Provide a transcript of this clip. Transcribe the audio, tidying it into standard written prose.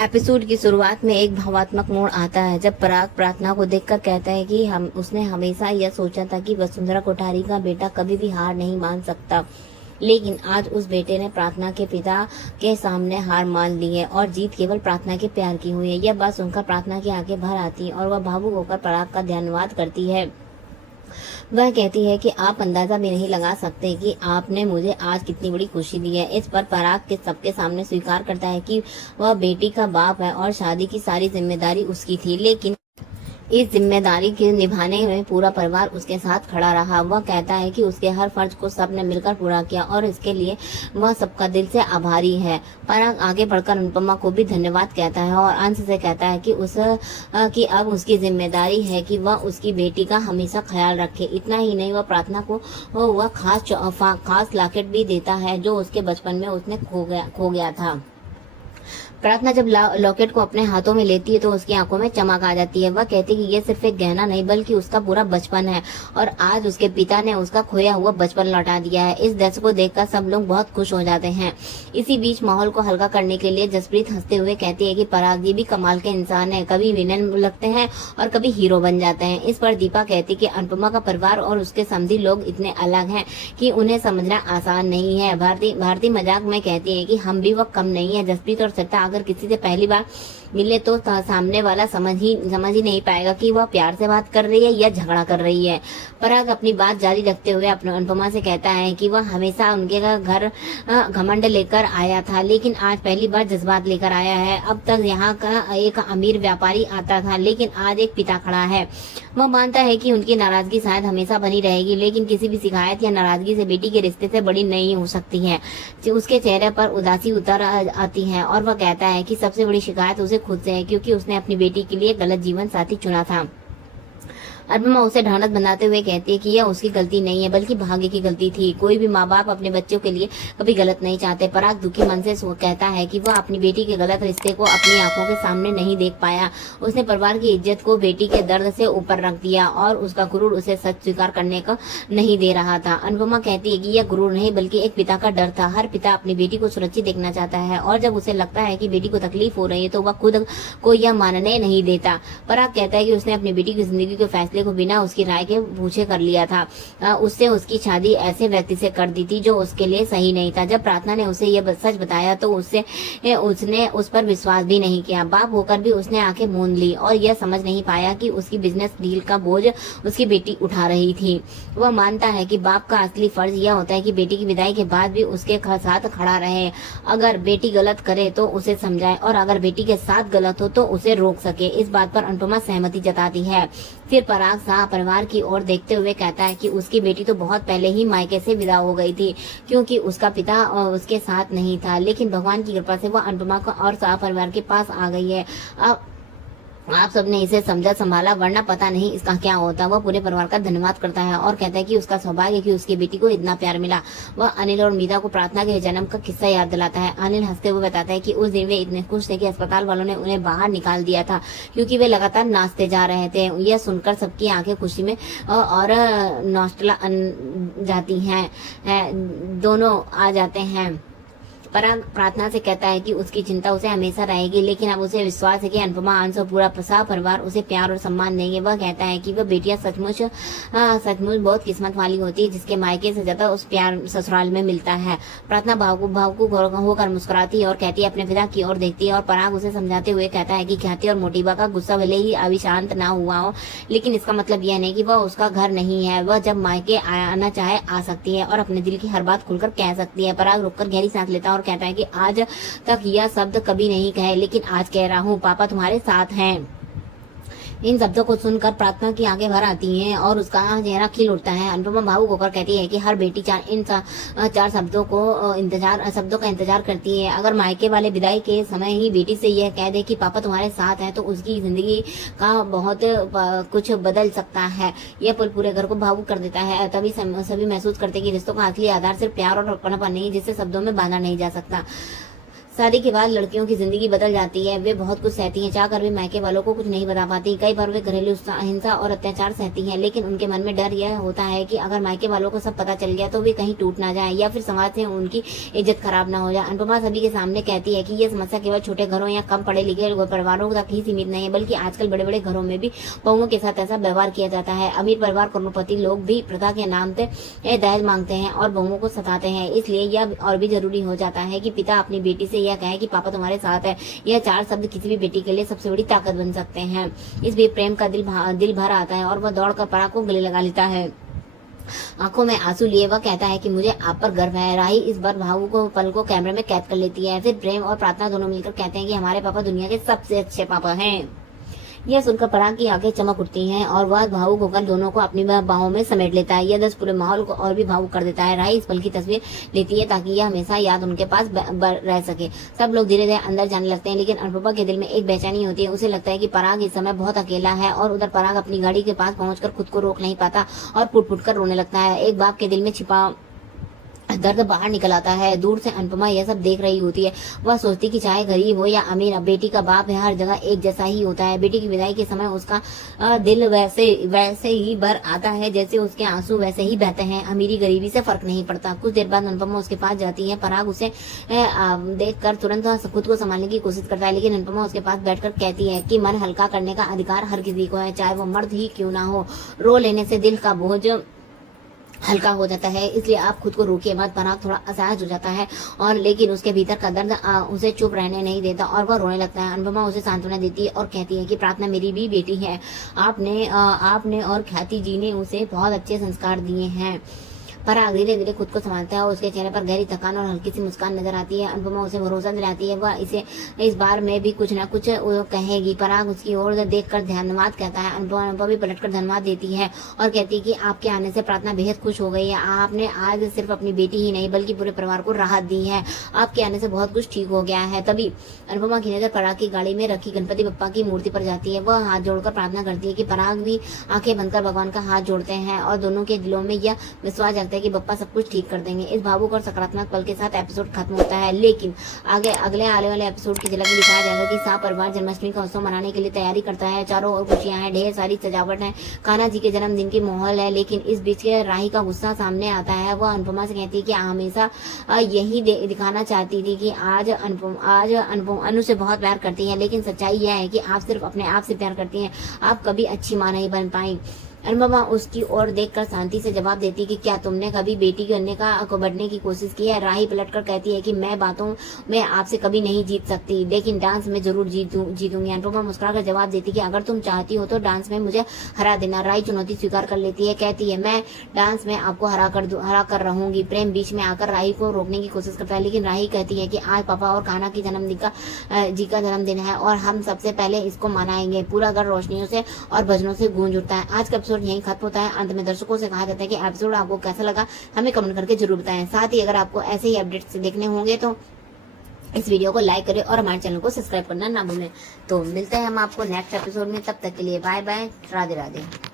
Episode की शुरुआत में एक भावात्मक मोड़ आता है जब पराग प्रार्थना को देखकर कहता है कि उसने हमेशा यह सोचा था कि वसुंधरा कोठारी का बेटा कभी भी हार नहीं मान सकता, लेकिन आज उस बेटे ने प्रार्थना के पिता के सामने हार मान ली है और जीत केवल प्रार्थना के प्यार की हुई है। यह बात सुनकर प्रार्थना की आंखें भर आती हैं और वह भावुक होकर पराग का धन्यवाद करती है। वह कहती है कि आप अंदाजा भी नहीं लगा सकते कि आपने मुझे आज कितनी बड़ी खुशी दी है। इस पर पराग के सबके सामने स्वीकार करता है कि वह बेटी का बाप है और शादी की सारी जिम्मेदारी उसकी थी, लेकिन इस जिम्मेदारी के निभाने में पूरा परिवार उसके साथ खड़ा रहा। वह कहता है कि उसके हर फर्ज को सबने मिलकर पूरा किया और इसके लिए वह सबका दिल से आभारी है। पराग आगे बढ़कर अनुपमा को भी धन्यवाद कहता है और अंश से कहता है कि अब उसकी जिम्मेदारी है कि वह उसकी बेटी का हमेशा ख्याल रखे। इतना ही नहीं, वह प्रार्थना को वह खास लॉकेट भी देता है जो उसके बचपन में उसने खो गया था। प्रार्थना जब लॉकेट को अपने हाथों में लेती है तो उसकी आंखों में चमक आ जाती है। वह कहती है कि यह सिर्फ एक गहना नहीं बल्कि उसका पूरा बचपन है और आज उसके पिता ने उसका खोया हुआ बचपन लौटा दिया है। इस दृश्य को देखकर सब लोग बहुत खुश हो जाते हैं। इसी बीच माहौल को हल्का करने के लिए जसप्रीत हंसते हुए कहती है कि पराग जी भी कमाल के इंसान है, कभी विलन लगते हैं और कभी हीरो बन जाते हैं। इस पर दीपा कहती कि अनुपमा का परिवार और उसके समधी लोग इतने अलग हैं कि उन्हें समझना आसान नहीं है। भारती मजाक में कहती है कि हम भी वह कम नहीं है। जसप्रीत और सत्ता अगर किसी से पहली बार मिले तो सामने वाला समझ ही नहीं पाएगा कि वह प्यार से बात कर रही है या झगड़ा कर रही है। पराग अपनी बात जारी रखते हुए अपने अनुपमा से कहता है कि वह हमेशा उनके घर घमंड लेकर आया था, लेकिन आज पहली बार जज्बात लेकर आया है। अब तक यहाँ का एक अमीर व्यापारी आता था, लेकिन आज एक पिता खड़ा है। वह मानता है कि उनकी नाराजगी शायद हमेशा बनी रहेगी, लेकिन किसी भी शिकायत या नाराजगी से बेटी के रिश्ते से बड़ी नहीं हो सकती है। उसके चेहरे पर उदासी उतर आती है और वह कहता है कि सबसे बड़ी शिकायत उसे खुद से है, क्योंकि उसने अपनी बेटी के लिए गलत जीवन साथी चुना था। अनुपमा उसे ढांढस बनाते हुए कहती है कि यह उसकी गलती नहीं है बल्कि भाग्य की गलती थी। कोई भी माँ बाप अपने बच्चों के लिए कभी गलत नहीं चाहते। पराग दुखी मन से कहता है कि वह अपनी बेटी के गलत रिश्ते को अपनी आंखों के सामने नहीं देख पाया। उसने परिवार की इज्जत को बेटी के दर्द से ऊपर रख दिया और उसका गुरूर उसे सच स्वीकार करने को नहीं दे रहा था। अनुपमा कहती है कि यह गुरूर नहीं बल्कि एक पिता का डर था। हर पिता अपनी बेटी को सुरक्षित देखना चाहता है और जब उसे लगता है कि बेटी को तकलीफ हो रही है तो वह खुद को यह मानने नहीं देता। पराग कहता है कि उसने अपनी बेटी की जिंदगी के फैसले को बिना उसकी राय के पूछे कर लिया था। उससे उसकी शादी ऐसे व्यक्ति से कर दी थी जो उसके लिए सही नहीं था। जब प्रार्थना ने उसे यह सच बताया तो उसने उस पर विश्वास भी नहीं किया। बाप होकर भी उसने आंखें मूंद ली और यह समझ नहीं पाया कि उसकी बिजनेस डील का बोझ उसकी बेटी उठा रही थी। वह मानता है कि बाप का असली फर्ज यह होता है कि बेटी की विदाई के बाद भी उसके साथ खड़ा रहे। अगर बेटी गलत करे तो उसे समझाए और अगर बेटी के साथ गलत हो तो उसे रोक सके। इस बात पर अनुपमा सहमति जताती है। फिर पराग शाह परिवार की ओर देखते हुए कहता है कि उसकी बेटी तो बहुत पहले ही मायके से विदा हो गई थी क्योंकि उसका पिता उसके साथ नहीं था, लेकिन भगवान की कृपा से वह अनुपमा को और शाह परिवार के पास आ गई है। अब आप सबने इसे समझा संभाला, वरना पता नहीं इसका क्या होता। वह पूरे परिवार का धन्यवाद करता है और कहता है कि उसका सौभाग्य कि उसकी बेटी को इतना प्यार मिला। वह अनिल और मीता को प्रार्थना के जन्म का किस्सा याद दिलाता है। अनिल हंसते हुए बताता है कि उस दिन वे इतने खुश थे कि अस्पताल वालों ने उन्हें बाहर निकाल दिया था क्योंकि वे लगातार नाचते जा रहे थे। यह सुनकर सबकी आंखें खुशी में और नौस्टला जाती हैं, दोनों आ जाते हैं। पराग प्रार्थना से कहता है कि उसकी चिंता उसे हमेशा रहेगी, लेकिन अब उसे विश्वास है कि अनुपमा अंश और पूरा शाह परिवार उसे प्यार और सम्मान देंगे। वह कहता है कि वह बेटियां सचमुच बहुत किस्मत वाली होती है जिसके मायके से ज्यादा उस प्यार ससुराल में मिलता है। प्रार्थना भावुक होकर मुस्कुराती है और कहती है अपने पिता की ओर देखती है और पराग उसे समझाते हुए कहता है कि ख्याति और मोटिबा का गुस्सा भले ही अभी शांत ना हुआ हो, लेकिन इसका मतलब यह नहीं कि वह उसका घर नहीं है। वह जब मायके आना चाहे आ सकती है और अपने दिल की हर बात खुलकर कह सकती है। पराग रुककर गहरी सांस लेता है और कहता है कि आज तक यह शब्द कभी नहीं कहे, लेकिन आज कह रहा हूँ, पापा तुम्हारे साथ हैं। इन शब्दों को सुनकर प्रार्थना की आंखें भर आती हैं और उसका चेहरा खिल उठता है। अनुपमा भावुक होकर कहती है कि हर बेटी इन चार शब्दों का इंतजार करती है। अगर मायके वाले विदाई के समय ही बेटी से यह कह दे कि पापा तुम्हारे साथ हैं तो उसकी जिंदगी का बहुत कुछ बदल सकता है। यह पल पूरे घर को भावुक कर देता है। तभी सभी महसूस करते हैं कि रिश्तों का असली आधार सिर्फ प्यार और अपनापन नहीं, जिससे शब्दों में बांधा नहीं जा सकता। शादी के बाद लड़कियों की जिंदगी बदल जाती है। वे बहुत कुछ सहती हैं, चाहकर भी मायके वालों को कुछ नहीं बता पाती। कई बार वे घरेलू हिंसा और अत्याचार सहती हैं, लेकिन उनके मन में डर यह होता है कि अगर मायके वालों को सब पता चल गया तो वे कहीं टूट ना जाए या फिर समाज से उनकी इज्जत खराब ना हो जाए। अनुपमा सभी के सामने कहती है कि यह समस्या केवल छोटे घरों या कम पढ़े लिखे परिवारों तक ही सीमित नहीं है, बल्कि आजकल बड़े बड़े घरों में भी बहुओं के साथ ऐसा व्यवहार किया जाता है। अमीर परिवार करोड़पति लोग भी प्रथा के नाम से दहेज मांगते हैं और बहुओं को सताते हैं। इसलिए यह और भी जरूरी हो जाता है कि पिता अपनी बेटी से यह कहे कि पापा तुम्हारे साथ है। यह 4 शब्द किसी भी बेटी के लिए सबसे बड़ी ताकत बन सकते हैं। इस बीच प्रेम का दिल भर आता है और वह दौड़कर पराग को गले लगा लेता है। आंखों में आंसू लिए वह कहता है कि मुझे आप पर गर्व है। राही इस बार भावु को पल को कैमरे में कैद कर लेती है। फिर प्रेम और प्रार्थना दोनों मिलकर कहते हैं कि हमारे पापा दुनिया के सबसे अच्छे पापा हैं। यह सुनकर पराग की आंखें चमक उठती हैं और वह भावुक होकर दोनों को अपनी बाहों में समेट लेता है। यह दृश्य पूरे माहौल को और भी भावुक कर देता है। राही इस पल की तस्वीर लेती है ताकि यह हमेशा याद उनके पास रह सके। सब लोग धीरे धीरे अंदर जाने लगते हैं, लेकिन अनुपमा के दिल में एक बेचैनी होती है। उसे लगता है कि पराग इस समय बहुत अकेला है और उधर पराग अपनी गाड़ी के पास पहुंचकर खुद को रोक नहीं पाता और फुट फुट कर रोने लगता है। एक बाप के दिल में छिपा दर्द बाहर निकल आता है। दूर से अनुपमा यह सब देख रही होती है। वह सोचती कि चाहे गरीब हो या अमीर, बेटी का बाप है हर जगह एक जैसा ही होता है। बेटी की विदाई के समय उसका दिल वैसे ही भर आता है जैसे उसके आंसू वैसे ही बहते हैं। अमीरी गरीबी से फर्क नहीं पड़ता। कुछ देर बाद अनुपमा उसके पास जाती है। पराग उसे देखकर तुरंत खुद को संभालने की कोशिश करता है, लेकिन अनुपमा उसके पास बैठकर कहती है कि मन हल्का करने का अधिकार हर किसी को है, चाहे वो मर्द ही क्यों ना हो। रो लेने से दिल का बोझ हल्का हो जाता है, इसलिए आप खुद को रोकिए मत। पराग थोड़ा असहज हो जाता है और लेकिन उसके भीतर का दर्द उसे चुप रहने नहीं देता और वह रोने लगता है। अनुपमा उसे सांत्वना देती है और कहती है कि प्रार्थना मेरी भी बेटी है। आपने और ख्याति जी ने उसे बहुत अच्छे संस्कार दिए हैं। पराग धीरे धीरे खुद को संभालता है और उसके चेहरे पर गहरी थकान और हल्की सी मुस्कान नजर आती है। अनुपमा उसे भरोसा दिलाती है वह इसे इस बार में भी कुछ न कुछ कहेगी। पराग उसकी ओर देखकर धन्यवाद कहता है। अनुपमा भी पलटकर धन्यवाद देती है और कहती है कि आपके आने से प्रार्थना बेहद खुश हो गई है। आपने आज सिर्फ अपनी बेटी ही नहीं बल्कि पूरे परिवार को राहत दी है। आपके आने से बहुत कुछ ठीक हो गया है। तभी अनुपमा की नजर पराग की गाड़ी में रखी गणपति बप्पा की मूर्ति पर जाती है। वह हाथ जोड़कर प्रार्थना करती है कि पराग भी आंखें बंद कर भगवान का हाथ जोड़ते हैं और दोनों के दिलों में यह विश्वास जगता है कि बप्पा सब कुछ ठीक कर देंगे। इस भावुक और सकारात्मक पल के साथ एपिसोड खत्म होता है, लेकिन अगले आने वाले एपिसोड की झलक में दिखाया जाएगा कि शाह परिवार जन्माष्टमी का उत्सव मनाने के लिए तैयारी करता है। चारों ओर खुशियां हैं, ढेर सारी सजावट है, कान्हा जी के जन्मदिन की माहौल है। लेकिन इस बीच के राही का गुस्सा सामने आता है। वह अनुपमा से कहती है कि हमेशा यही दिखाना चाहती थी कि आज अनु से बहुत प्यार करती है, लेकिन सच्चाई यह है कि आप सिर्फ अपने आप से प्यार करती हैं। आप कभी अच्छी मां नहीं बन पाई। अनुपमा उसकी ओर देखकर शांति से जवाब देती कि क्या तुमने कभी बेटी को बढ़ने की कोशिश की है। राही पलटकर कहती है कि मैं बातों में आपसे कभी नहीं जीत सकती, लेकिन डांस में जरूर जीतूंगी। अनुपमा मुस्कुराकर जवाब देती कि अगर तुम चाहती हो तो डांस में मुझे हरा देना। राही चुनौती स्वीकार कर लेती है, कहती है मैं डांस में आपको हरा कर रहूंगी। प्रेम बीच में आकर राही को रोकने की कोशिश करता है, लेकिन राही कहती है कि आज पापा और कान्हा की जी का जन्मदिन है और हम सबसे पहले इसको मनाएंगे। पूरा घर रोशनियों से और भजनों से गूंज उठता है। आज का एपिसोड यहीं खत्म होता है। अंत में दर्शकों से कहा जाता है कि एपिसोड आपको कैसा लगा हमें कमेंट करके जरूर बताएं। साथ ही अगर आपको ऐसे ही अपडेट्स देखने होंगे तो इस वीडियो को लाइक करें और हमारे चैनल को सब्सक्राइब करना ना भूलें। तो मिलते हैं हम आपको नेक्स्ट एपिसोड में, तब तक के लिए बाय बाय, राधे राधे।